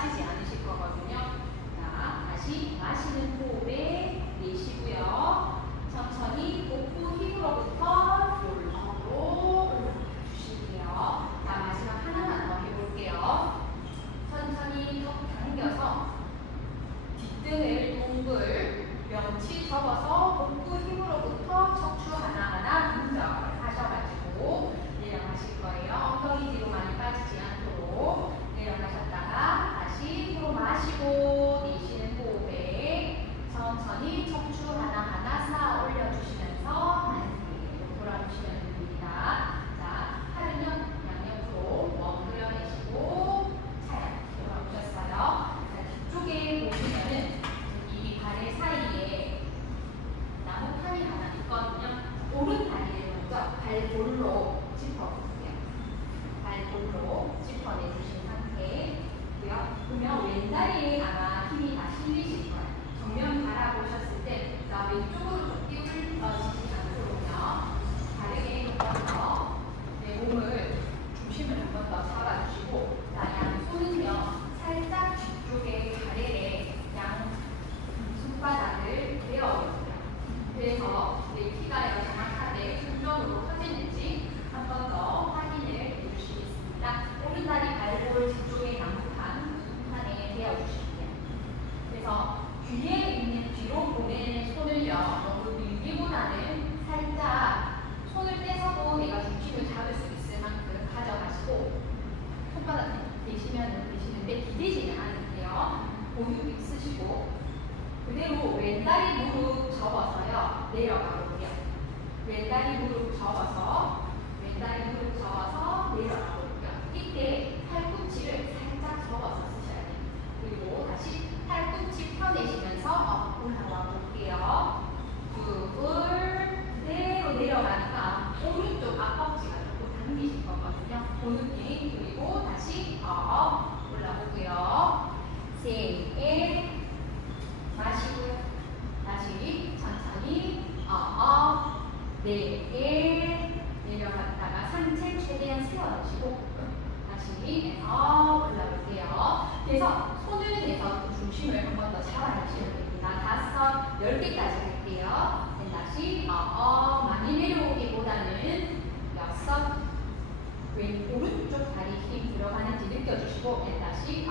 빠지지 않으실 거거든요. 자, 다시 마시는 호흡에 내쉬고요. 천천히 복부 힘으로부터 롤업으로 올려주실게요. 자, 마지막 하나만 더 해볼게요. 천천히 턱 당겨서 뒷등을 동글 명치 접어서 복부 힘으로부터 척추 하나하나 분절을 하셔가지고 내려가실 거예요. 엉덩이 뒤로 많이 빠지지 않도록 내려가셨다가 다시 코로 마시고 내쉬는 호흡에 천천히 척추 하나하나 쌓아 올려주시면서 안으로 돌아주시면 됩니다. 자, 팔은요 양옆으로 멍 흘려내시고 잘 돌아오셨어요. 자, 뒤쪽에 보시면은 이 발의 사이에 나무판이 하나 있거든요. 오른 다리를 먼저 발볼로 짚어보세요. 발볼로 짚어내주신 상태고요. 그러면 왼다리에 아마 힘이 다 실리실 거예요. 정면 바라보셨을 때 왼쪽으로 좀 띄우지지 않도록요. 다르게 한 번 더 내 몸을 중심을 한 번 더 잡아주시고 양손은요 살짝 뒤쪽에 가래에 양 손바닥을 대어주세요. 그래서 내 키가 정확하게 순정으로 커지는지 한 번 더 확인을 해주시겠습니다. 오른다리 발볼 뒤쪽에 나무판 판에 대어주실게요. 그래서 뒤에 있는 뒤로 보내는 손을요 너무 밀기보다는 살짝 손을 떼서도 내가 중심을 잡을 수 있을 만큼 가져가시고 손바닥 대시는데 기대지는 않으세요. 보육 있으시고 그대로 왼다리 무릎 접어서요 내려가 볼게요. 왼다리 무릎 접어서 내려가 볼게요. 이때 팔꿈치를 살짝 접어서 쓰셔야 돼요. 그리고 다시 팔꿈치 펴내시면서 올라와 볼게요. 그대로 내려가니까 오른쪽 앞벅지가 조금 당기실 거거든요. 그 느낌. 그리고 다시 올라오고요. 셋 마시고요. 다시 천천히 내려갔다가 상체 최대한 세워주시고 다시 올라올게요. 그래서 손을 대서 중심을 한 번 더 잡아주시면 됩니다. 10개까지 할게요. 다시 많이 내려오기보다는 6 오른쪽 다리 힘 들어가는지 느껴주시고 다시 7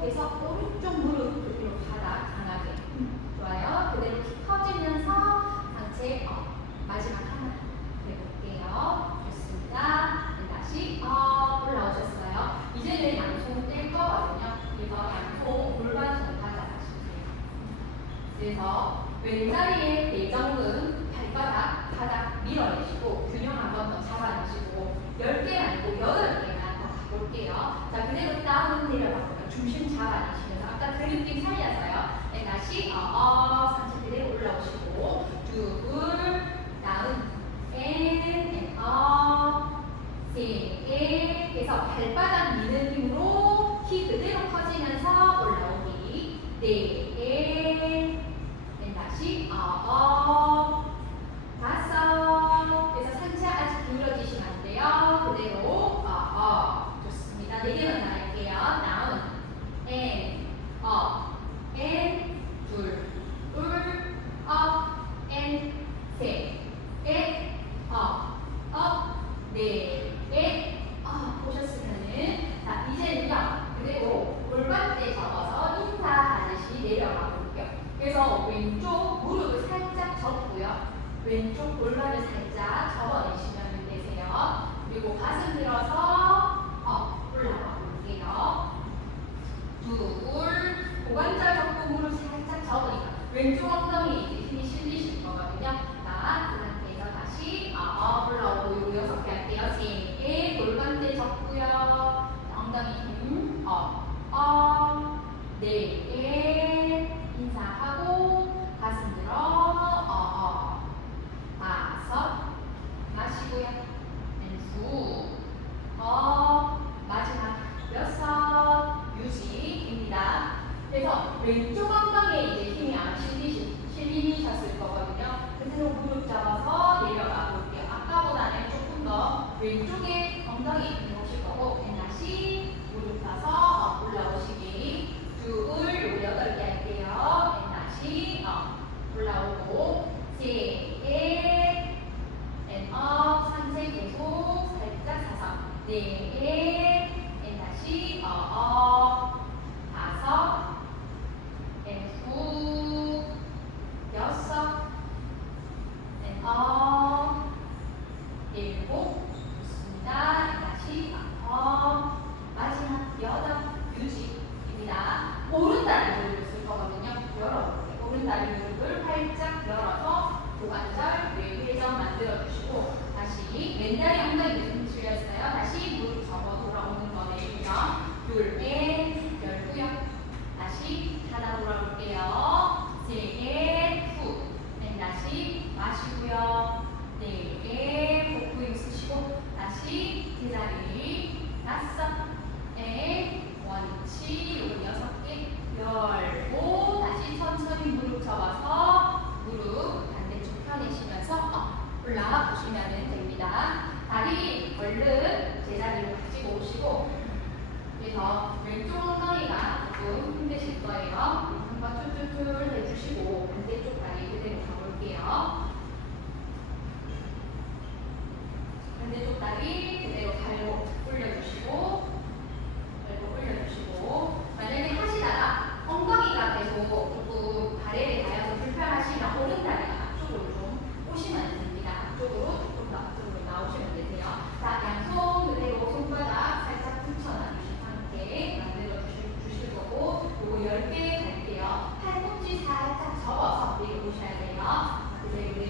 그래서 오른쪽 무릎 그대로 바닥 강하게 좋아요. 그대로 키 커지면서 상체 마지막 하나 해볼게요. 좋습니다. 다시 올라오셨어요. 이제는 양손 뗄 거거든요. 그래서 양손 골반손 가져가시면 돼요. 그래서 왼다리의 내정근 발바닥 바닥 밀어내시고 균형 한 번 더 잡아내시고 10개 말고 8개만 더 가볼게요. 자, 그대로 다운 내려가볼게요. 중심 잡아내시면서 아까 그 느낌 살려서요. 다시 상체 그대로 올라오시고 둘 다운 셋 그래서 발바닥 미는 힘으로 키 그대로 커지면서 올라오기 다시 5 그래서 상체 아직 기울어지시면 안 돼요. 그대로 좋습니다. 4개만 더 할게요. 다운 왼쪽에 엉덩이 내놓으실 거고 다시 무릎 펴서 올라오시기 둘, 요 8개 할게요. 다시 올라오고 셋, and up 상체 계속 살짝 사서 넷, and 다시 up 다섯, and 후 여섯, and up 일곱 좋습니다. 다시 up 마지막 여덟 유지입니다. 오른다리 무릎을 쓸 거거든요. 열어볼게요. 오른다리 무릎을 활짝 열어서 고관절 뇌회전 만들어주시고 다시 왼다리 엉덩이 좀 실렸어요. 다시 무릎 접어 돌아오는 거네요. 둘, 열고요. 다시 하나 돌아올게요. 셋, 후. 다시 마시고요. 네, 복부 힘쓰시고 다시 제자리 다섯, 원위치 요거 6개 열고 다시 천천히 무릎 접어서 무릎 반대쪽 펴내시면서 올라와 보시면 됩니다. 다리 얼른 제자리로 가지고 오시고 그래서 왼쪽 엉덩이가 조금 힘드실 거예요. 한번 툴툴툴 해주시고 반대쪽 다리 그대로 가볼게요. 반대쪽 다리 그대로 발로 올려주시고 만약에 하시다가 엉덩이가 계속 조금 발에 닿아서 불편하시면 오른다리가 앞쪽으로 좀 오시면 됩니다. 앞쪽으로 조금 더 앞쪽으로 나오시면 되세요. 자, 양손 그대로 손바닥 살짝 붙여놔주신 상태 만들어 주실 거고 요거 10개 갈게요. 팔꿈치 살짝 접어서 내려오셔야 돼요. 그대로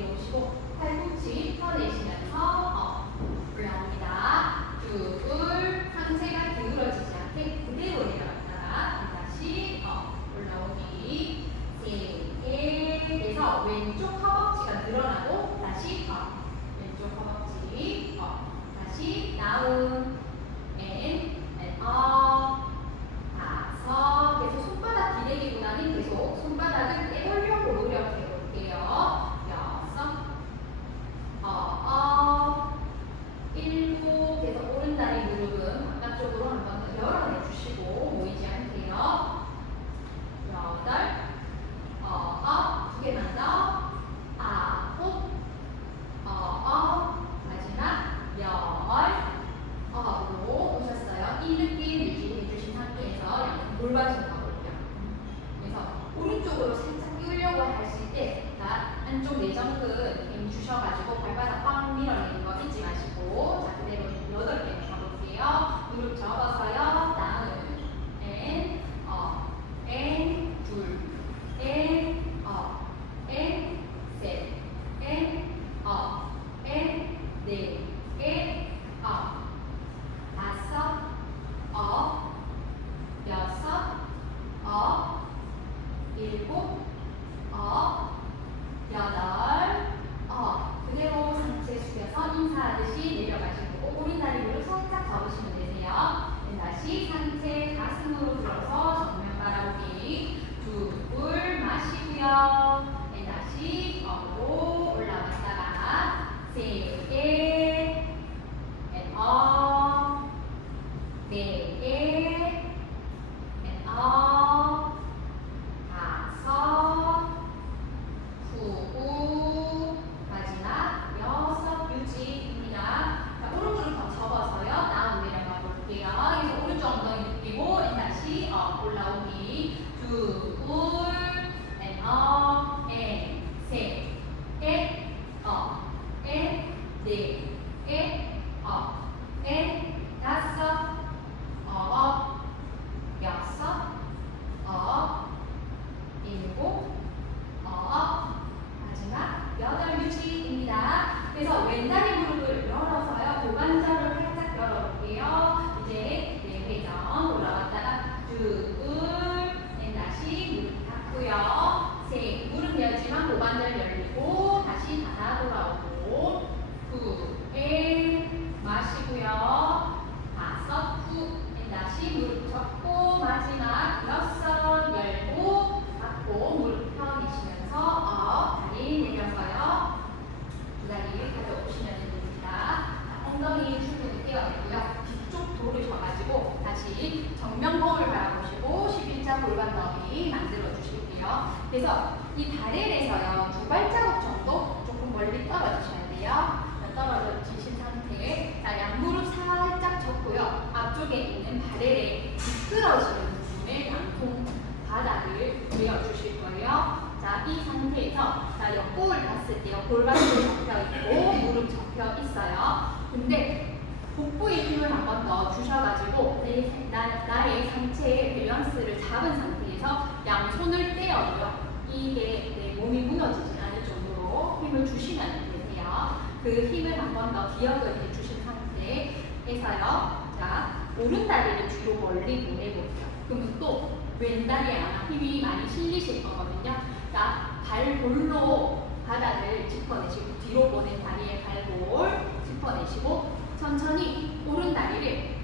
다시 정면 거울을 바라보시고 11자 골반 너비 만들어 주실게요. 그래서 이 바렐에서요 2발자국 정도 조금 멀리 떨어지셔야 돼요. 떨어지신 상태에 자 양무릎 살짝 접고요. 앞쪽에 있는 바렐에 미끄러지는 부분에 양손 바닥을 내어주실 거예요. 자, 이 상태에서 자 옆구를 봤을 때요 골반도 접혀 있고 무릎 접혀 있어요. 근데 복부에 힘을 한 번 더 주셔가지고 나의 상체의 밸런스를 잡은 상태에서 양손을 떼어요. 이게 내 몸이 무너지지 않을 정도로 힘을 주시면 되세요. 그 힘을 한 번 더 기억을 해주신 상태에서요. 자, 오른 다리를 뒤로 멀리 보내볼게요. 그러면 또 왼다리에 아마 힘이 많이 실리실 거거든요. 자, 발볼로 바닥을 짚어내시고 뒤로 보낸 다리의 발볼 짚어내시고 천천히 오른 다리를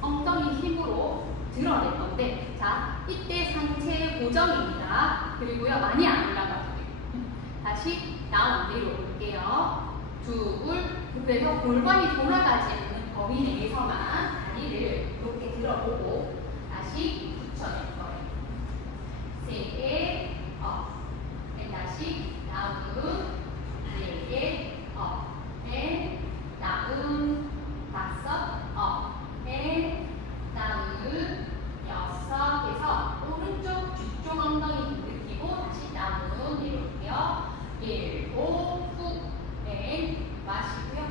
엉덩이 힘으로 드러낼 건데 자 이때 상체 고정입니다. 그리고요 많이 안 올라가도 돼요. 다시 다운 내려올게요. 둘 그래서 골반이 돌아가지 않는 범위 내에서만 다리를 이렇게 들어보고 다시 붙여낼 거예요. 셋 업 다시 다운 네 업 다운 다섯 업 다운 여섯 해서 오른쪽 뒤쪽 엉덩이 힘 느끼고 다시 다운 내려올게요. 일곱 후 마시고요.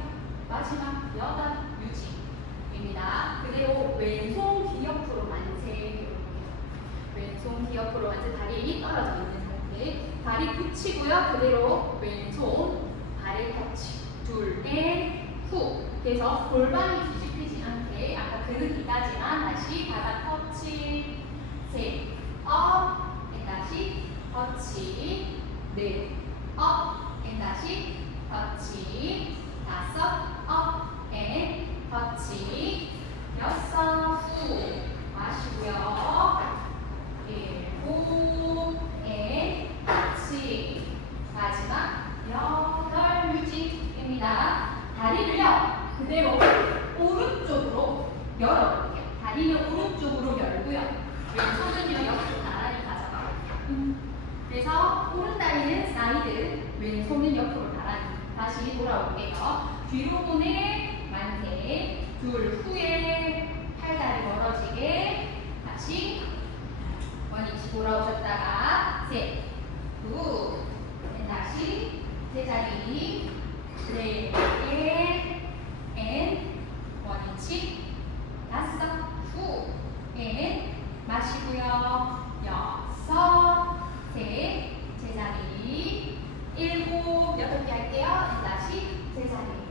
마지막 여덟 유지입니다. 그대로 왼손 귀 옆으로 만세해볼게요. 왼손 귀 옆으로 만세 다리 떨어져 있는 상태 다리 붙이고요. 그대로 왼손 발을 터치 둘 후 그래서 골반이 뒤집히지 않게 아까 그릇이까지만 다시 바닥 터치 셋 업 다시 터치 넷 업 다시 터치 다섯 업 터치 여섯 후 마시고요. 일곱 터치 마지막 여덟 유지입니다. 다리를요 그대로 오른쪽으로 열어볼게요. 다리는 오른쪽으로 열고요. 왼손은요 옆으로 나란히 가져가볼게요. 그래서 오른 다리는 사이드, 왼손은 옆으로 나란히 다시 돌아올게요. 뒤로 보내 만세 둘 후에 팔다리 멀어지게 다시 원위치 돌아오셨다가 셋 후 다시 제자리 네 원위치 다섯 후 마시고요. 여섯 셋 제자리 일곱 여덟 개 할게요. 다시 제자리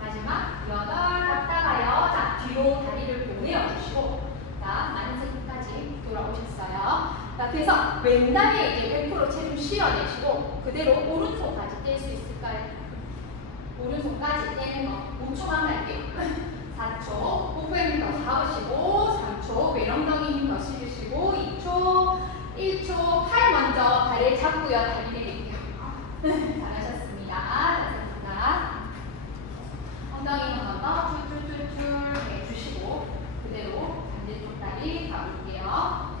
마지막 여덟 갔다가요. 자 뒤로 다리를 보내어주시고 자 만세 끝까지 돌아오셨어요. 자 그래서 왼다리에 이제 100% 체중 실어내시고 그대로 오른손까지 뗄 수 있을까요? 오른손까지 떼는 거 5초만 할게요. 4초 복부에 힘 더 잡으시고 3초 외렁덩이 힘 더 실으시고 2초 1초 팔 먼저 발을 잡고요. 다리 내릴게요. 잘하셨습니다. 잘하셨습니다. 엉덩이 한 번 더 툴툴툴툴 해주시고 그대로 반대쪽 다리 가볼게요.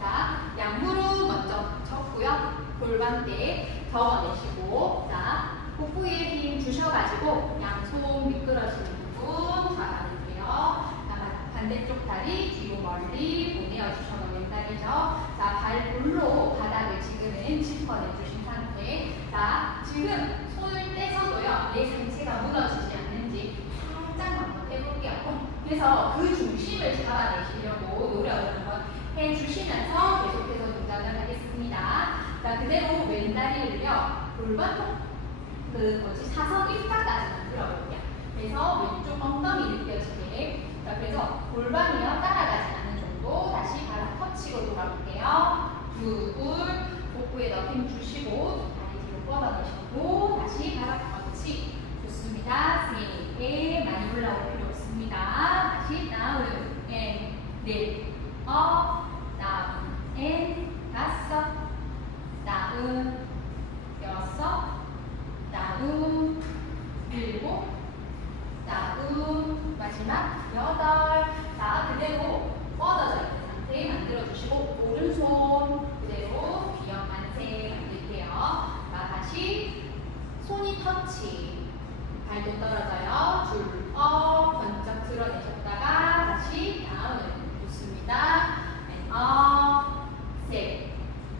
자 양무릎 먼저 접고요. 골반대 접어내시고 자 복부에 힘 주셔가지고 양손 미끄러지는 부분 잡아낼게요. 반대쪽 다리 뒤로 멀리 보내어주셔서 왼다리죠. 자 발볼로 바닥을 지금은 짚어내주신 상태. 자 지금 손을 떼서도요 내 상체가 무너지지 않는지 살짝 한번 해볼게요. 그래서 그 중심을 잡아내시려고 노력을 한번 해주시면서 계속해서 동작을 하겠습니다. 자 그대로 왼다리를요 골반 사선 일자까지만 들어볼게요. 그래서 왼쪽 엉덩이 느껴지게 자 그래서 골반이요 따라가지 않는 정도 다시 바닥 터치고 돌아볼게요. 둘 복부에 더 힘 주시고 다리 뒤로 뻗어내시고 다시 바닥 터치 좋습니다. 셋 많이 올라올 필요 없습니다. 다시 다운 넷 업 다운 다섯 다운 여섯 다운 일곱 다운 마지막 여덟 자 그대로 손이 터치. 발도 떨어져요. 줄 업. 번쩍 드러내셨다가 다시 다운을. 좋습니다. And up. 셋.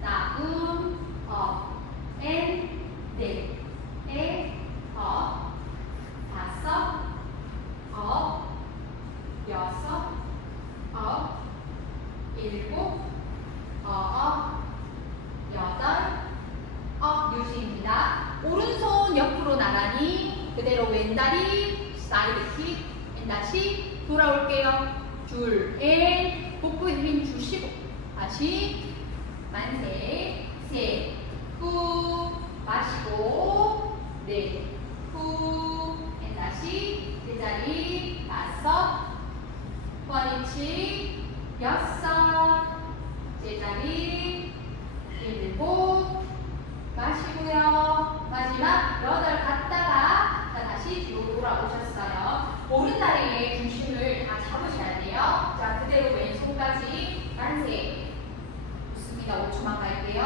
다운. 업. and 넷. 넷. 업. 다섯. 업. 여섯. 업. 일곱. 업. 여덟. 업. 유지입니다. 오른손 옆으로 나란히 그대로 왼다리 사이드 킥. 다시 돌아올게요. 줄, 앤 복부에 힘 주시고 다시 만세. 셋. 후. 마시고 넷. 후. 다시 제자리 다섯. 원위치 여섯. 제자리 일곱. 마시고요. 마지막 여덟 갔다가 자, 다시 뒤로 돌아오셨어요. 오른다리에 중심을 다 잡으셔야 돼요. 자, 그대로 왼손까지 만세. 좋습니다. 5초만 갈게요.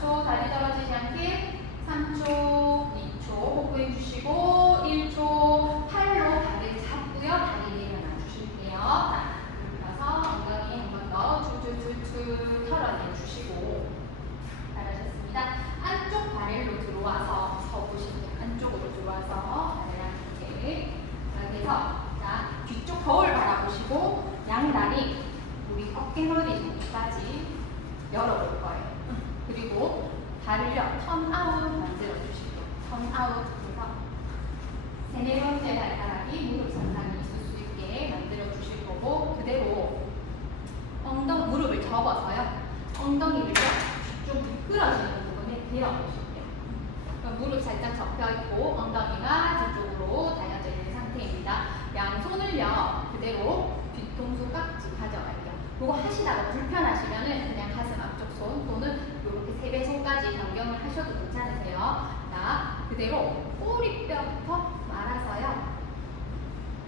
4초 다리 떨어지지 않게. 3초, 2초 복부해 주시고 1초 팔로 다리를 잡고요. 다리 내려놔 주실게요. 자, 그래서 엉덩이 한 번 더 툴툴툴툴 털어내 주시고 잘하셨습니다. 안쪽 바렐로 들어와서 서보시면 안쪽으로 들어와서 바렐랑 이렇게 그래서 자 뒤쪽 거울 바라보시고 양다리 우리 어깨 넓이 정도까지 열어볼 거예요. 그리고 발을요 턴아웃 만들어 주시고 턴아웃 해서 세네 번째 발가락이 무릎 상단에 있을 수 있게 만들어 주실 거고 그대로 무릎을 접어서요 엉덩이를 좀 미끄러지는 부분에 대어보실게요. 무릎 살짝 접혀있고 엉덩이가 뒤쪽으로 다려져 있는 상태입니다. 양손을요 그대로 뒤통수 깍지 가져갈게요. 이거 하시다가 불편하시면은 그냥 가슴 앞쪽 손 또는 이렇게 세배손까지 변경을 하셔도 괜찮으세요. 자, 그대로 꼬리뼈부터 말아서요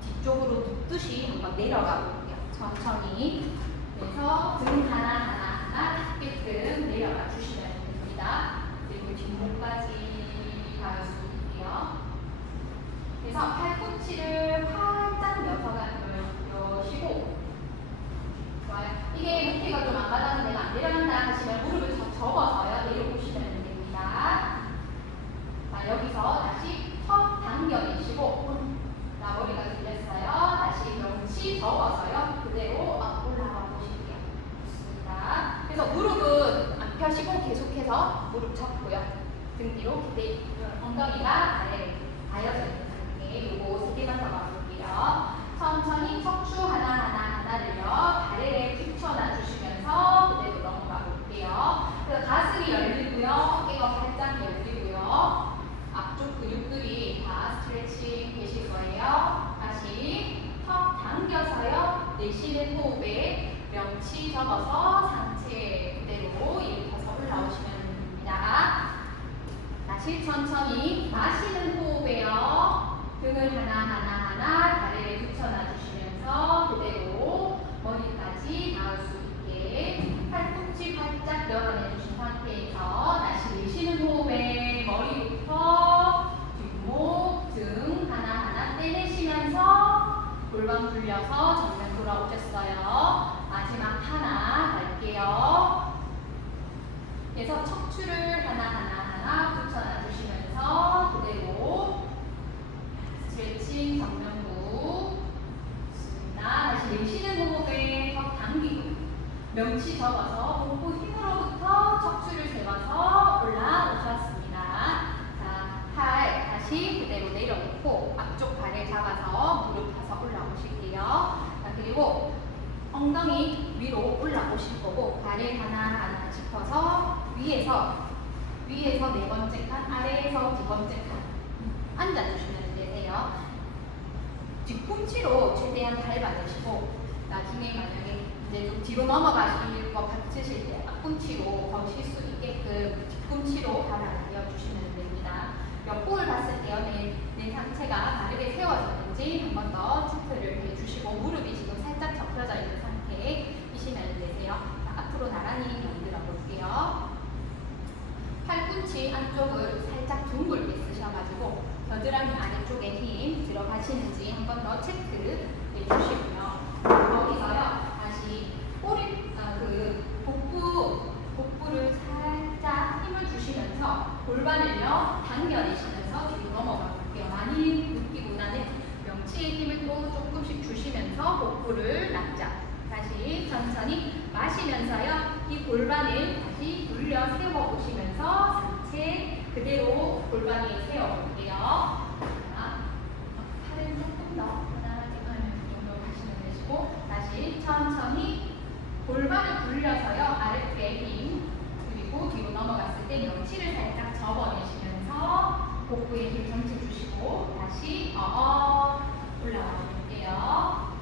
뒤쪽으로 눕듯이 한번 내려가 볼게요. 천천히. 그래서 등 하나하나 닿게끔 내려가 주시면 됩니다. 그리고 뒷목까지 닿을 수 있게요. 그래서 팔꿈치를 활짝 여시고 좋아요. 이게 밑에가 좀 안 받아서 내가 안 내려간다 하시면 무릎을 더 접어서요 내려오시면 됩니다. 자, 여기서 다시 턱 당겨내시고 자, 머리가 들렸어요. 다시 명치 접어서요 그대로 올라가 보실게요. 좋습니다. 그래서 무릎은 안 펴시고 계속해서 무릎 접고요. 등 뒤로 기대 엉덩이가 아래로 가여져 있는 상태. 요거 3개만 더 가볼게요. 천천히 척추 하나를요 아래에 붙여놔 주시면서 그대로 넘어가 볼게요. 그래서 가슴이 열리고요. 어깨가 살짝 열리고요. 앞쪽 근육들이 다 스트레칭 되실 거예요. 다시 턱 당겨서요. 내쉬는 호흡에 명치 접어서 상체 그대로 일으켜서 올라오시면 됩니다. 다시 천천히 마시는 호흡에요. 등을 하나하나 다리에 붙여놔 주시면서 그대로 머리까지 닿을 수 있게 팔꿈치 활짝 열어내 주신 상태에서 다시 내쉬는 호흡에 머리부터 뒷목, 등 하나하나 떼내시면서 골반 풀려서 정면 돌아오셨어요. 마지막 하나 갈게요. 그래서 척추를 하나하나 붙여놔 주시면서 그대로 스트레칭 정면부 좋습니다. 다시 내쉬는 호흡에 턱 당기고 명치 접어서 복부 힘으로부터 척추를 세워서 올라오셨습니다. 자, 팔 다시 그대로 내려놓고 앞쪽 발을 잡아서 무릎 펴서 올라오실게요. 자, 그리고 엉덩이 위로 올라오실 거고 발을 하나하나 짚어서 위에서 4번째 칸, 아래에서 2번째 칸 앉아주시면 되세요. 뒤꿈치로 최대한 밟아내시고 나중에 만약에 이제 좀 뒤로 넘어가실 것 같으실 때 앞꿈치로 거실 수 있게끔 뒤꿈치로 발을 알려주시면 됩니다. 옆볼을 봤을 때요 내 상체가 바르게 세워졌는지 한 번 더 체크를 해주시고 무릎이 지금 살짝 접혀져 있는 상태이시면 되세요. 자, 앞으로 나란히 만들어 볼게요. 팔꿈치 안쪽을 살짝 둥글게 쓰셔서 한 번 더 체크 해주시고요. 거기서요 다시 복부를 살짝 힘을 주시면서 골반을요 당겨내시면서 뒤로 넘어가 볼게요. 많이 눕기보다는 명치의 힘을 또 조금씩 주시면서 복부를 납작. 다시 천천히 마시면서요 이 골반을 다시 돌려 세워 보시면서 상체 그대로 골반 위에 세워 볼게요. 팔을 조금 더 편안하게 하면 이 정도 하시면 되시고 다시 천천히 골반을 굴려서요 아랫배 힘 그리고 뒤로 넘어갔을 때 명치를 살짝 접어내시면서 복부에 힘 전체 주시고 다시 올라가 볼게요.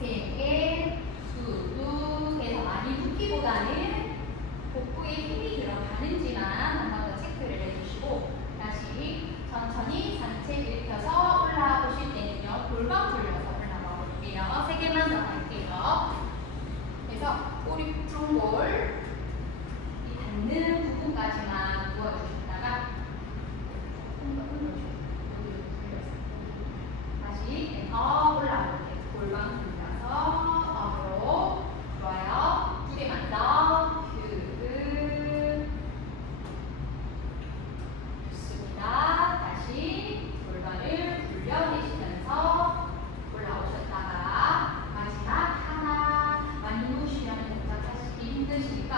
3개 쭉 해서 많이 눕기보다는 복부에 힘이 들어가는지만 한 번 더 체크를 해주시고 다시 천천히 상체 일으켜서 올라오실 때는요 골반 돌려서 올라가 볼게요. 3개만 더 할게요. 그래서 꼬리 청골 이 닿는 부분까지만 누워주셨다가 조금 더 올려주세요. 여기를 돌려서 다시 올라올게요. 골반 돌려서 업으로 좋아요. 2개만 더 좋습니다. 다시 골반을 굴려내시면서 올라오셨다가 마지막 하나 많이 누우시면 동작하시기 힘드시니까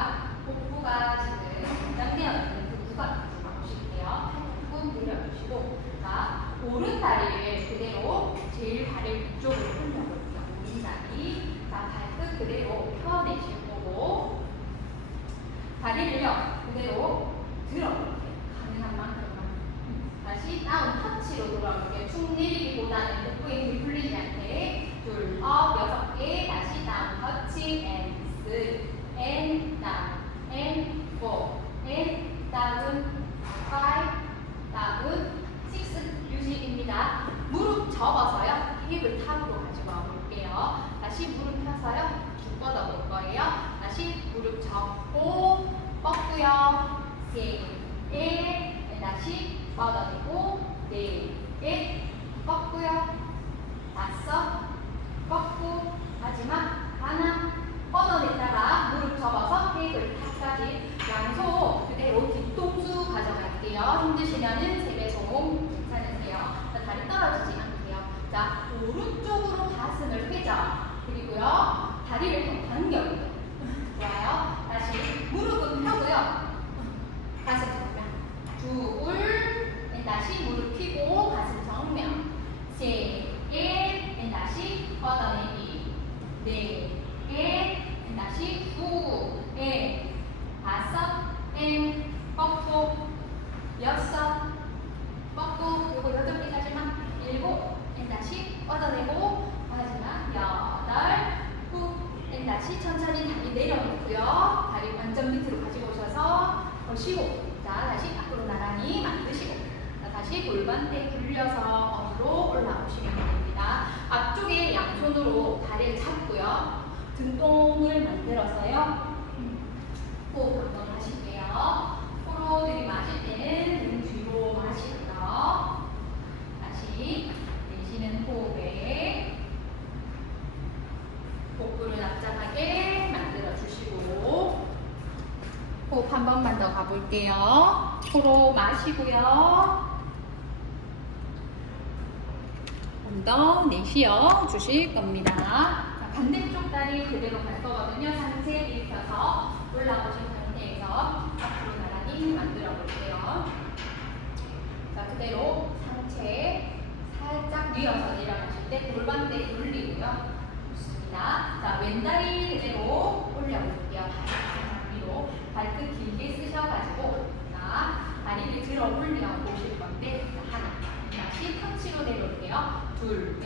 복부가 지금 긴장되어 있는 그 구간까지 가보실게요. 조금 내려주시고 자 오른 다리를 그대로 제일 발을 위쪽으로 올려볼게요. 오른 다리 자 발끝 그대로 펴내실 거고 다리를요 그대로 들어볼게요. 가능한 만큼만 다시 다운 터치로 돌아올게요. 축 내리기보다는 복부에 힘이 풀리지 않게 둘, 6개 다시 다운 터치 and 3 and down and 4 and down 5 down 6 유지입니다. 무릎 접어서요 힙을 탑으로 가지고 와볼게요. 다시 무릎 펴서요 쭉 뻗어볼 거예요. 다시 무릎 접고 뻗고요. 3개 다시 뻗어내고 4개 뻗고요. 5 뻗고 마지막 하나 뻗어냈다가 무릎 접어서 테이블 탑까지 양손 그대로 뒤통수 가져갈게요. 힘드시면은 3배송 괜찮으세요. 다리 떨어지지 않게요. 자 오른쪽으로 가슴을 회전 그리고요 다리를 더 당겨요. 좋아요. 다시 무릎은 펴고요. 가슴 정면 둘 다시 무릎 펴고 가슴 정면 3개 다시 뻗어내기 4개 다시 9 5 뻗고 6 뻗고 요거 8개까지만 7 다시 뻗어내고 마지막 8 9 다시 천천히 다리 내려놓고요. 다리 완전 밑으로 가지고 오셔서 쉬고 자 다시 앞으로 나란히 만드시고 자, 다시 골반대 굴려서 어디로 올라오시면 됩니다. 앞쪽에 양손으로 다리를 잡고요. 등동을 만들어서요. 호흡 한번 하실게요. 코로 들이마실 때는 등 뒤로 마시고요. 다시 내쉬는 호흡에 복부를 납작하게 만들어 주시고 호흡 한 번만 더 가볼게요. 코로 마시고요. 한 번 더 내쉬어 주실 겁니다. 자, 반대쪽 다리 그대로 갈 거거든요. 상체 일으켜서 올라오신 상태에서 앞으로 나란히 만들어 볼게요. 자, 그대로 상체 살짝 뉘어서 내려가실 때 골반대 돌리고요. 좋습니다. 자, 왼다리 그대로 올려볼게요. 발끝 위로 발끝 길게 쓰셔가지고 자, 다리를 들어 올려 보실 건데 하나 다시 터치로 내려올게요. 둘,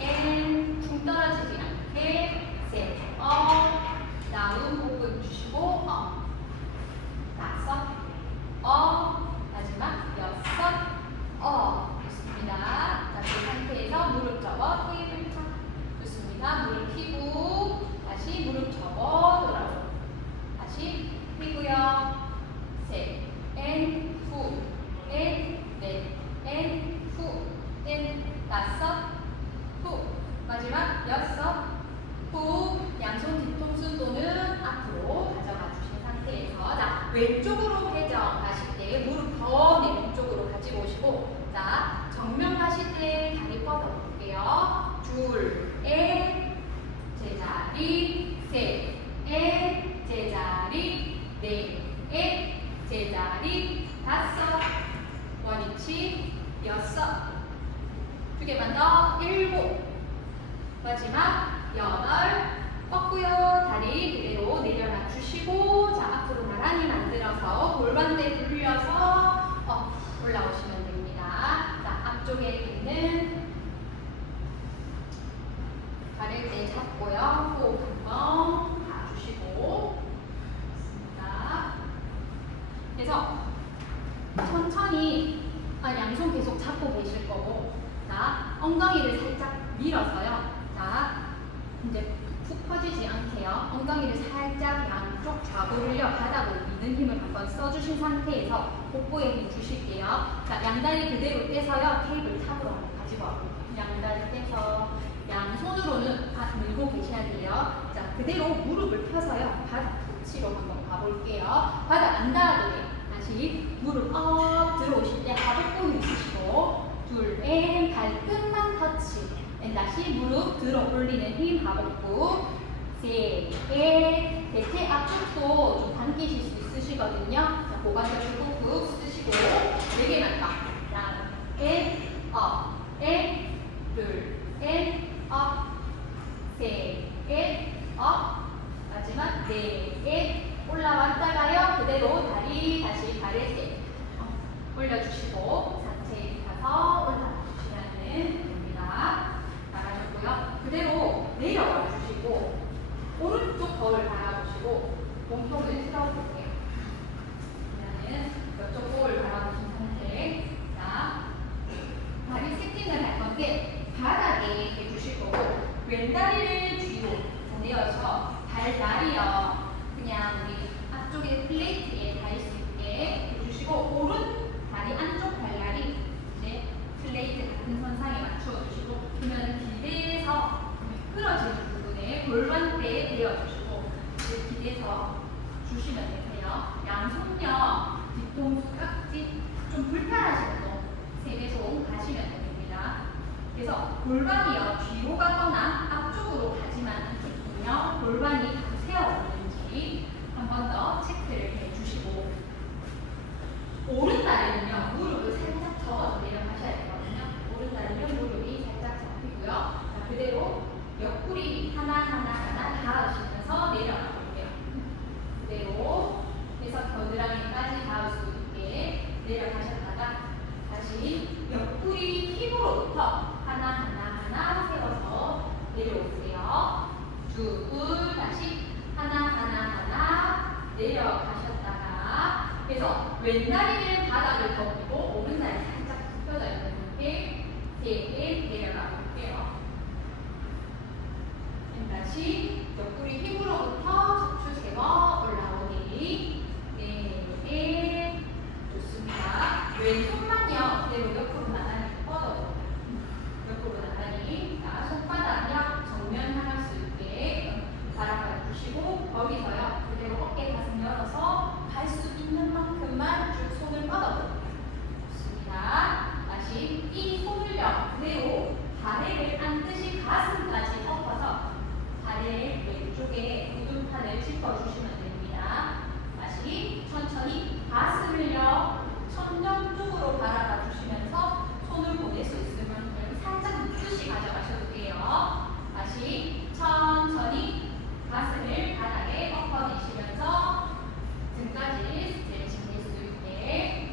충 떨어지지 않게 셋, 다음 복근 주시고 다섯, 마지막 6, 좋습니다. 자, 그 상태에서 무릎 접어 테이블 탑 좋습니다. 무릎 펴고 다시 무릎 접어 돌아오고 다시 펴고요. 셋, 후, 넷, 후, 다섯, 살짝 밀어서요. 자, 이제 푹 퍼지지 않게요. 엉덩이를 살짝 양쪽 좌골을요. 바닥으로 미는 힘을 한번 써주신 상태에서 복부에 힘 주실게요. 자, 양다리 그대로 떼서요. 테이블 탑으로 한번 가지고 와볼게요. 양다리 떼서 양손으로는 밀고 계셔야 돼요. 자, 그대로 무릎을 펴서요. 바닥 터치로 한번 가볼게요. 바닥 안 닿아도 돼요. 다시 무릎 업 들어오실 때 하복부 힘 주시고 둘, 앤 발끝만 터치. 다시 무릎 들어 올리는 힘 하복부. 셋, 넷, 대퇴 앞쪽도 좀 당기실 수 있으시거든요. 자, 고관절 꾹꾹 쓰시고 4개만 더. 앤, 업, 앤, 둘, 앤, 업, 셋, 앤, 업. 마지막 4, 앤, 올라왔다가요. 그대로 다리 다시 발에 올려주시고 상체 가서 올라주시면 됩니다. 나가셨고요. 그대로 내려와 주시고 오른쪽 거울 바라보시고 몸통을 틀어볼게요. 그러면은 이쪽 거울 바라보신 상태. 자, 다리 세팅을 할 건데 바닥에 해주실 거고 왼다리를 뒤로 내어서 발다리요. 그냥 우리 앞쪽에 플레이트에 닿을 수 있게 해주시고 오른 다리 안쪽 발다리 이제 플레이트 같은 선상에 맞추어 주시고 그러면 기대서 미끄러지는 부분에 골반대에 대어주시고 이제 기대서 주시면 되세요. 양손요 뒤통수 깍지 좀 불편하신 분 3배속 가시면 됩니다. 그래서 골반이요 뒤로 가거나 앞쪽으로 가지만 않겠군요. 골반이 세어 있는지 한 번 더 체크를 해주시고 오른다리는요 무릎을 살짝 접어서 내려가셔야 되거든요. 오른다리는 무릎이 살짝 접히고요. 자, 그대로 옆구리 하나 닿으시면서 내려가 볼게요. 그대로 해서 겨드랑이까지 닿을 수 있게 내려가셨다가 다시 옆구리 힙으로부터 하나 세워서 내려오세요. 쭉 다시 하나 내려가셨다가 그래서 왼다리는 바닥을 덮고 오른다리 살짝 굽혀져 있는 상태 3개 내려가 볼게요. 다시 옆구리 힙으로부터 척추 세워 올라오기 4개 좋습니다. 왼손만요 그대로 옆으로 나란히 뻗어요. 옆으로 나란히 자, 손바닥이요 정면 향할 수 있게 바라봐 주시고 거기서요 그대로 어깨 가슴 열어서 갈 수 있는 만큼만 쭉 손을 뻗어볼게요. 좋습니다. 다시 이 손을요 그대로 다리를 앉듯이 가슴까지 엎어서 다리 왼쪽에 우둔판을 짚어주시면 됩니다. 다시 천천히 가슴을요 천정 쪽으로 바라봐 주시면서 손을 보낼 수 있을 만큼 살짝 눕듯이 가져가셔도 돼요. 다시 천천히 가슴을 바닥에 엎어내시면서 등까지 스트레칭 될 수 있게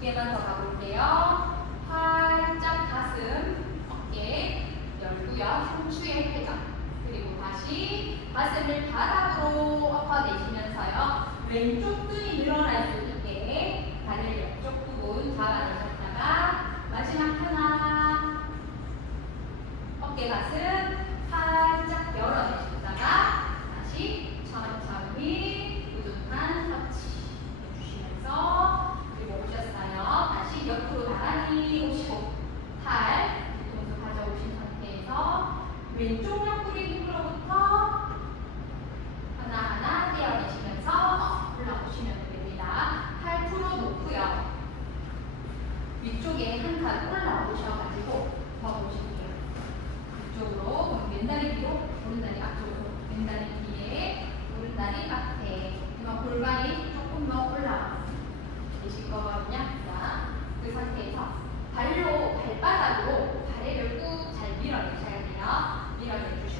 2개만 더 가볼게요. 활짝 가슴, 어깨 열고요. 흉추의 회전. 그리고 다시 가슴을 바닥으로 엎어내시면서요. 왼쪽 등이 늘어날 수 있게 다리를 옆쪽 부분 잡아내셨다가 마지막 하나 어깨 가슴 살짝 열어내셨다가 다시 천천히 우둔한 터치 해주시면서 그리고 오셨어요. 다시 옆으로 나란히 오시고 팔 뒤통수 가져오신 상태에서 왼쪽 옆구리 힘으로부터 하나 떼어내시면서 올라오시면 됩니다. 팔 풀어놓고요. 위쪽에 한 칸 올라오셔가지고 접어보실게요. 이쪽으로 왼다리 뒤로 오른다리 앞쪽으로 왼다리 뒤에 오른다리 앞에 골반이 조금 더 올라와 계실 거거든요. 자, 그 상태에서 발로 발바닥으로 다리를 꾹 잘 밀어내셔야 돼요. 밀어내주시고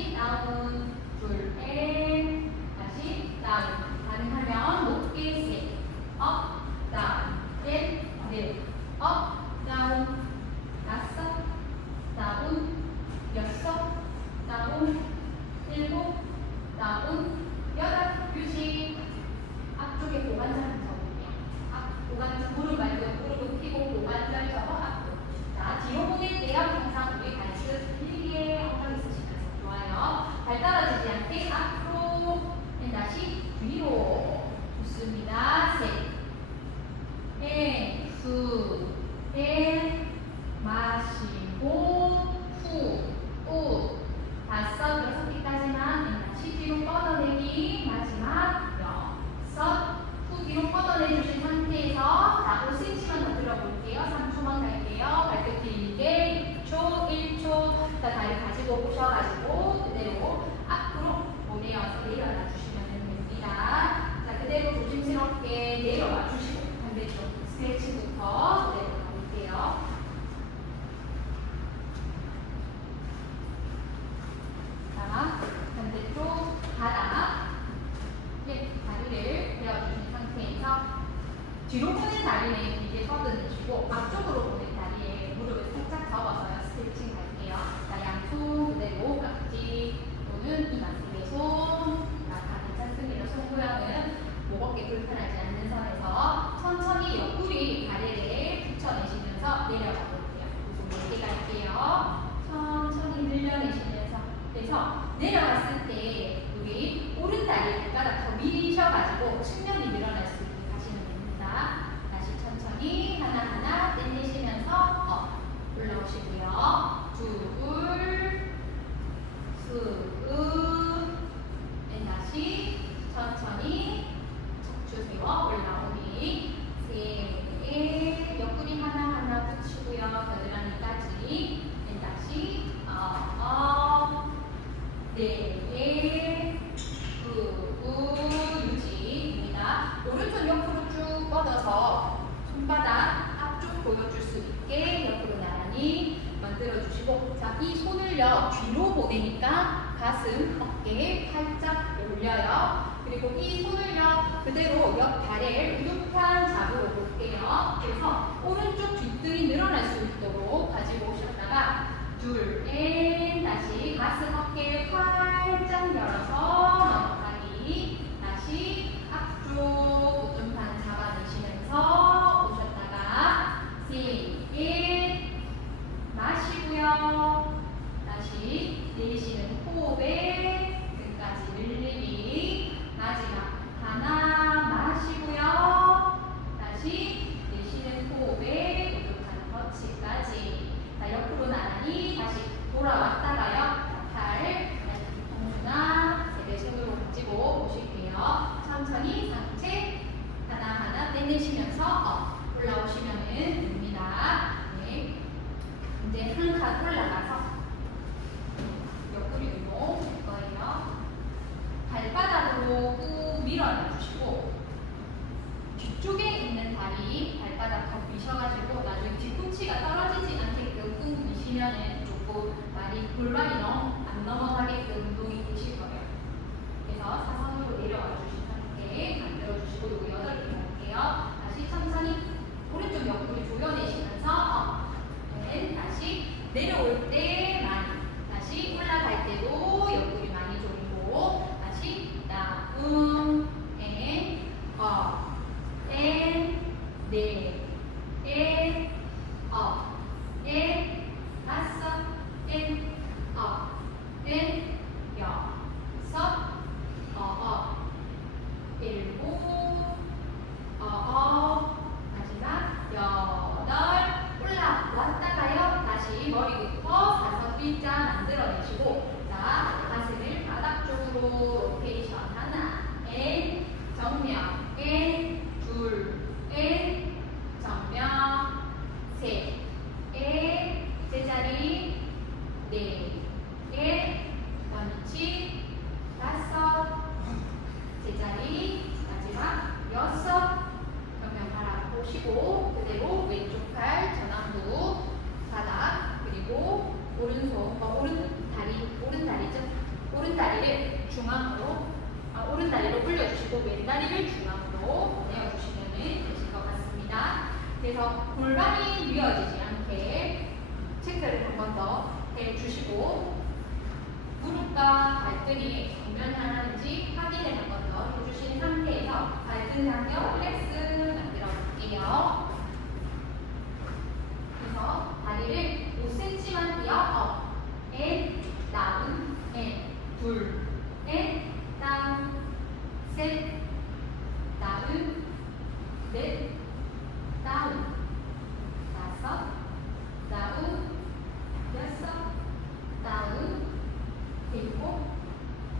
다시 다운, 둘, 앤, 다시 다운. 가능하면 높게 셋, 업, 다운, 넷, 넷, 업, 다운, 다섯, 다운, 여섯, 다운, 일곱, 다운, 여덟, 휴식. 앞쪽에 고관절 접을게요. 고관절 무릎 말고 무릎을 펴고 고관절 접어 앞으로. 자, 뒤로 보낼 때요. 항상 우리 발끝 길게 엉덩이 쓰시면서 좋아요. 발 떨어지지 않게 앞으로. 다시 뒤로. 좋습니다. 셋, 넷, 둘, 넷, 마시고 후, 우, 다섯, 여섯 개까지만. 다시 뒤로 뻗어내기. 마지막 여섯. 후 뒤로 뻗어내주신 상태에서 자, 5cm만 더 들어볼게요. 3초만 갈게요. 발끝 길게 6초, 1초. 자, 다리 가지고 오셔가지고 그대로 앞으로 오내어서 내려놔 주시면 됩니다. 자, 그대로 조심스럽게 내려와 주시고 반대쪽 스트레칭부터 그대로 가볼게요. 자, 반대쪽 바닥. 다리를 베어주신 상태에서 뒤로 보낸 다리는 길게 뻗어내시고 앞쪽으로 보낸 다리에 무릎을 살짝 접어서요. 스트레칭 갈게요. 자, 양손 그대로 깍지 또는 이마스의 손. 다 괜찮습니다. 손 모양은 목 어깨 불편하지 않는 선에서 천천히 옆구리 다리를 붙여내시면서 내려가 볼게요. 높게 갈게요. 천천히 늘려내시면서 그래서 내려갔을 때 우리 오른 다리 발가락 더 밀으셔가지고 측면이 늘어날 수 있게 가시면 됩니다. 다시 천천히 하나하나 떼내시면서 업 올라오시고요. 둘, 셋, 다시 천천히 척추 세워 올라오기. 셋, 옆구리 하나하나 붙이고요. 겨드랑이까지. 다시 네, 유지입니다. 오른손 옆으로 쭉 뻗어서 손바닥 앞쪽 보여줄 수 있게 옆으로 나란히 만들어주시고 자, 이 손을요 뒤로 보내니까 가슴, 어깨 살짝 올려요. 그리고 이 손을요 그대로 옆 발에 우두판 잡으러 볼게요. 그래서 오른쪽 뒷등이 늘어날 수 있도록 가지고 오셨다가 둘, 넷, 다시 가슴 어깨를 활짝 열어서 넘어가기. 다시 앞쪽 우둔판 잡아내시면서 오셨다가 셋, 마시고요. 다시 내쉬는 호흡에 등까지 늘리기. 마지막 하나 마시고요. 다시 내쉬는 호흡에 우둔판 터치까지. 자, 옆으로 나란히 다시 돌아왔다가요. 팔, 뒤통수나 오른다리를 중앙으로, 오른다리로 올려주시고 왼다리를 중앙으로 내어주시면 되실 것 같습니다. 그래서 골반이 뉘어지지 않게 체크를 한 번 더 해주시고 무릎과 발등이 정면하는지 확인을 한 번 더 해주신 상태에서 발등 당겨 플렉스 만들어 볼게요. 그래서 다리를 5cm만 뛰어 업, 앤, 다운, 앤, 둘, 앤, 다운, 셋, 다운, 넷, 다운, 다섯, 다운, 여섯, 다운, 일곱,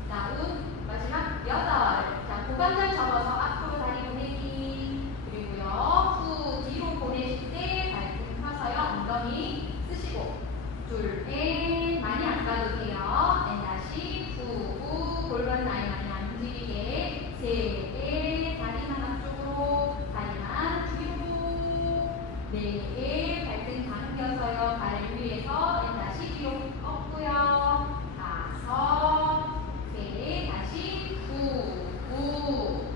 다운, 마지막 여덟. 자, 고관절 접어서 앞으로 다리 보내기. 그리고요, 후 뒤로 보내실 때 발등 펴서요, 엉덩이 쓰시고. 둘, 앤, 많이 안 가도 돼요. 앤 다시 후, 골반 많이 안 움직이게. 셋, 앤, 다리만 앞쪽으로, 다리만 뒤로. 네, 발등 당겨서요, 발 위에서 앤 다시 뒤로 꺾고요. 다섯, 셋, 다시 후,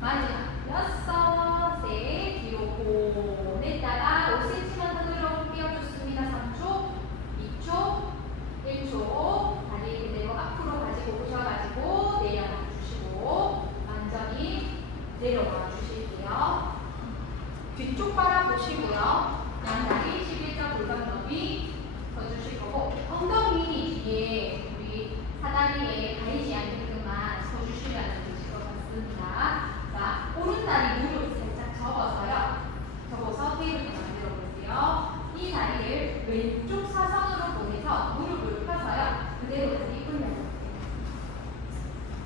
마지막 여섯, 셋, 뒤로 보냈다가 5cm만 더 늘어볼게요. 좋습니다. 3초, 2초, 1초. 다리 그대로 앞으로 가지고 오셔가지고 내려가 주시고 완전히 내려가 주실게요. 뒤쪽 바라보시고요. 양다리 11자 골반 너비 서주실 거고 엉덩이 뒤에 우리 사다리에 가리지 않게끔만 서주시면 되실 것 같습니다. 자, 오른다리 무릎 살짝 접어서 테이블을 만들어 볼게요. 이 다리를 왼쪽 사선으로 보내서 무릎을 펴서요. 그대로 다리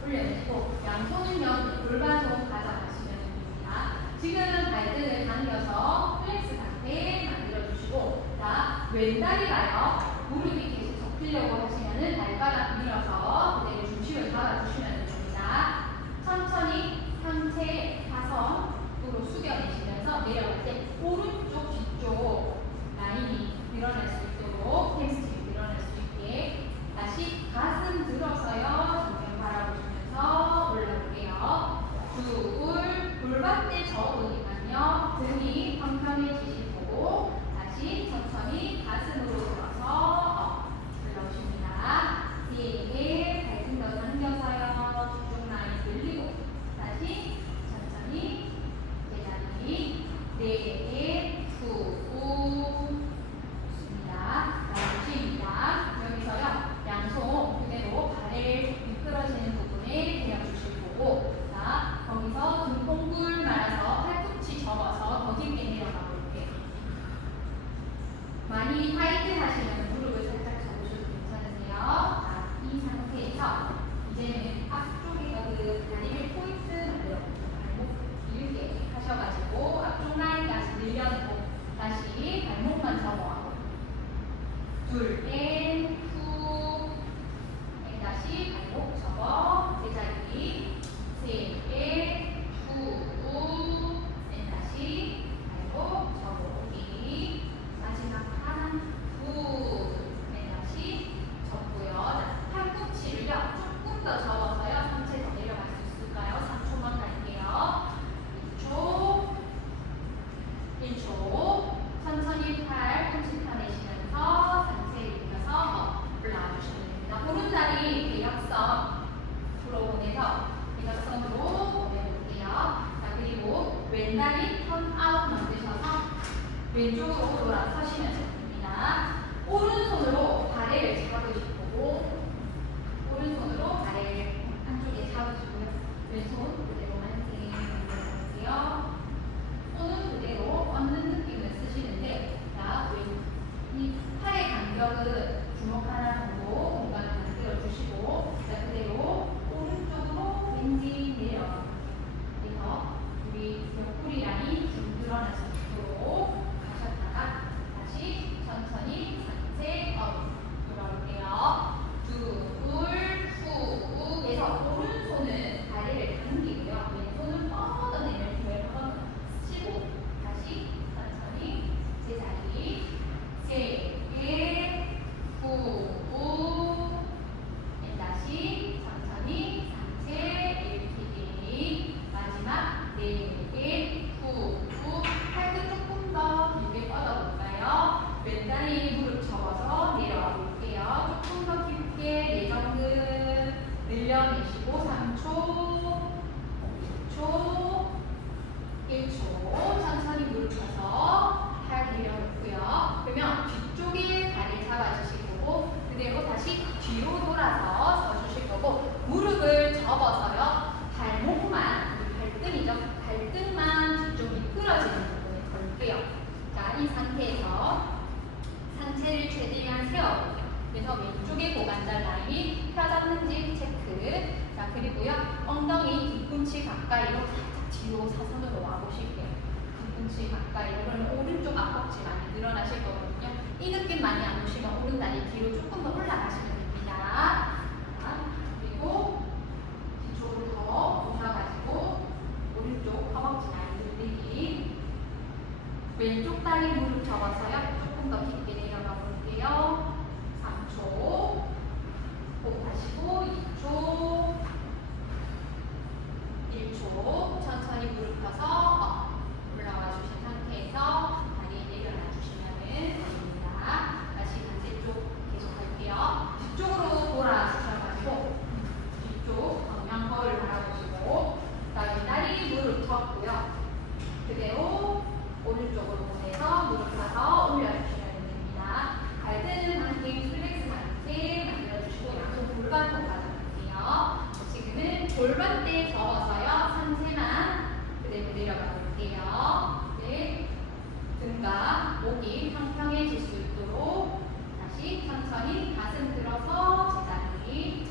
올려내시고 양손은요 골반손 가져가시면 됩니다. 지금은 발등을 당겨서 플렉스 상태 만들어주시고 자 왼다리가요 무릎이 계속 접히려고 하시면은 발바닥 밀어서 그대로 중심을 잡아주시면 됩니다. 천천히 상체 사선으로 숙여내시면서 내려갈 때 오른쪽 뒤쪽 라인이 늘어날 수 있도록 햄스트링이 늘어날 수 있게 다시 가슴 들어서요 정면 바라보시면서 올라올게요. 둘, 골반대 저으니까요 등이 평평해지실 거고 다시 천천히 가슴으로 들어서 올라오십니다. 셋, 발등 더 당겨서요 뒤쪽 라인 늘리고 다시 천천히 제자리 넷, 후, 좋습니다. 보십니다. 여기서요 양손 그대로 발을 미끄러지는 부분에 대어주실 거고 자 거기서 등봉굴 말아서 팔꿈치 접어서 더 깊게 내려가 볼게요. 많이 타이트 하시면 무릎을 살짝 접으셔도 괜찮으세요. 자, 이 상태에서 이제는 앞쪽에 다리를 포인트 만들어 발목 길게 하셔가지고 앞쪽 라인까지 늘려내고 다시 발목만 접어하고 둘, 앤, 후, 앤 다시 발목 접어 제자리 셋, 앤, 후, 앤 다시 발목 접어오기 마지막 하나, 후, 앤 다시 접고요. 자, 팔꿈치를요 조금 더 접어서요 상체 더 내려갈 수 있을까요? 3초만 갈게요. 2초, 1초. 천천히 팔꿈치 펴내시면서 상체 일으켜서 올라와 주시면 됩니다. 오른다리 대각선 들어 보내서 대각선으로 보내볼게요. 늘려내시고 3초, 2초, 1초. 천천히 무릎 펴서 팔 내려놓고요. 그러면 뒤쪽에 다리 잡아주시고 그대로 다시 뒤로 돌아서 서주실 거고 무릎을 접어서요. 발목만, 발등이죠. 발등만 뒤쪽 미끄러지는 부분에 걸게요. 자, 이 상태에서 상체를 최대한 세워볼게요. 그래서 왼쪽의 고관절 라인이 펴졌는지 체크. 자, 그리고요. 엉덩이 뒤꿈치 가까이로 살짝 뒤로 사선으로 와보실게요. 뒤꿈치 가까이로. 그러면 오른쪽 앞꿈치 많이 늘어나실 거거든요. 이 느낌 많이 안 오시면 오른다리 뒤로 조금 더 올라가시면 됩니다. 자, 그리고 뒤쪽으로 더 오셔가지고 오른쪽 허벅지 라인 늘리기. 왼쪽 다리 무릎 접어서요. 조금 더 깊게 내려가 볼게요. 3초. 호흡 하시고 2초. 1초. 천천히 무릎 펴서 올라와 주신 상태에서 다리 내려놔 주시면 됩니다. 다시 반대쪽 계속 할게요. 뒤쪽으로 돌아주셔가지고 뒤쪽 정면 거울 바라보시고 그다음에 다리 무릎 접고요. 그대로 오른쪽으로 보내서 무릎 펴서 올려주시면 됩니다. 발등 한개 플렉스 상태 만들어주시고 양손 골반도 가져볼게요. 지금은 골반대 접어서요. 상체만 그대로 내려가 볼게요. 네. 등과 목이 평평해질 수 있도록 다시 천천히 가슴 들어서 제자리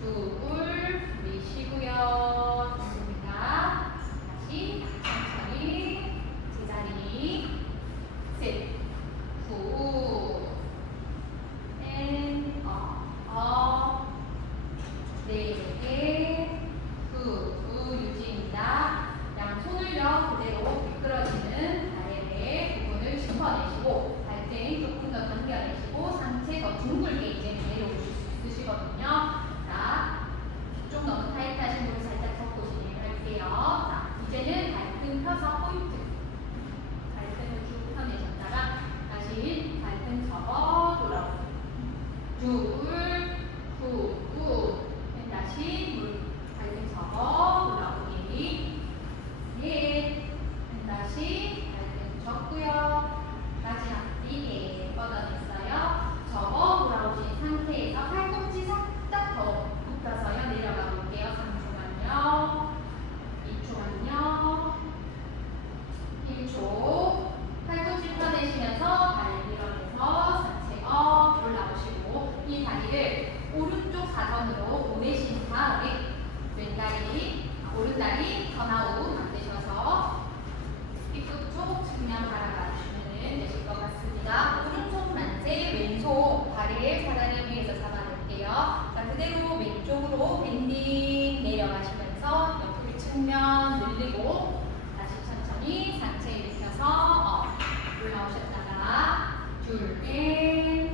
둘 내쉬고요. 좋습니다. 다시 천천히 제자리 셋, 후, 넷, 네 개, 후 유지입니다. 양손을요 그대로 미끄러지는 아래의 부분을 짚어내시고 발등 조금 더 당겨내시고 상체 더 둥글게 이제 내려오실 수 있으시거든요. 자, 좀 너무 타이트하신 분을 살짝 접고 진행할게요. 자, 이제는 발등 펴서 포인트. 발등을 쭉 펴내셨다가 다시 발등 접어 돌아오고 둘, 후, 다시 무릎 발등 접어 올라오기 넷, 다시 발등 접고요. 마지막 뒤에 뻗어냈어요. 접어 돌아오신 상태에서 팔꿈치 살짝 더 굽혀서요 내려가 볼게요. 3초만요. 2초만요. 1초. 팔꿈치 펴내시면서 다리 밀어내서 상체 업 올라오시고 이 다리를 오른쪽 사선으로 보내신 다음에 왼다리, 오른다리 턴아웃 만드셔서 삐끗 쪽 측면 바라봐 주시면 되실 것 같습니다. 오른손 만세, 왼손 다리를 사다리 위에서 잡아낼게요. 자, 그대로 왼쪽으로 밴딩 내려가시면서 옆구리 측면 늘리고 다시 천천히 상체 일으켜서 올라오셨다가 둘, 넷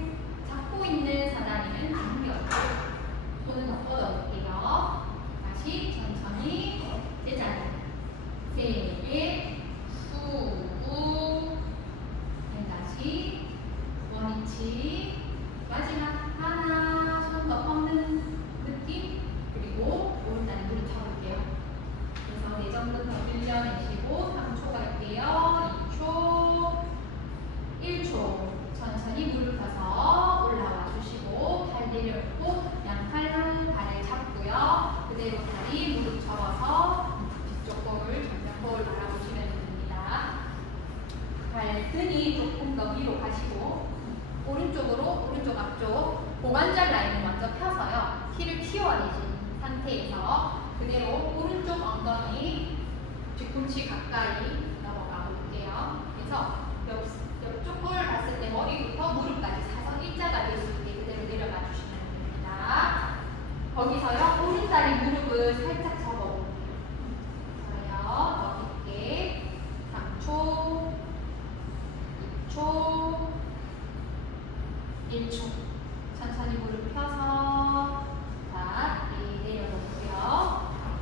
잡고 있는 사다리는 당겨서 손을 더 뻗어볼게요. 다시 천천히 제자리 셋, 후, 다시 원위치 마지막 하나 손 더 뻗는 느낌 그리고 오른다리 무릎 쳐볼게요. 그래서 내전부 더 늘려내시고 3초 갈게요. 2초 1초 천천히 무릎 펴서 올라와 주시고 팔 내려놓고 양팔 발을 잡고요. 그대로 다리 무릎 접어서 뒤쪽 거울 정면 거울 바라보시면 됩니다. 발등이 조금 더 위로 가시고 오른쪽으로 오른쪽 앞쪽 고관절 라인을 먼저 펴서요. 힐을 튀어내신 상태에서 그대로 오른쪽 엉덩이 뒤꿈치 가까이 넘어가 볼게요. 그래서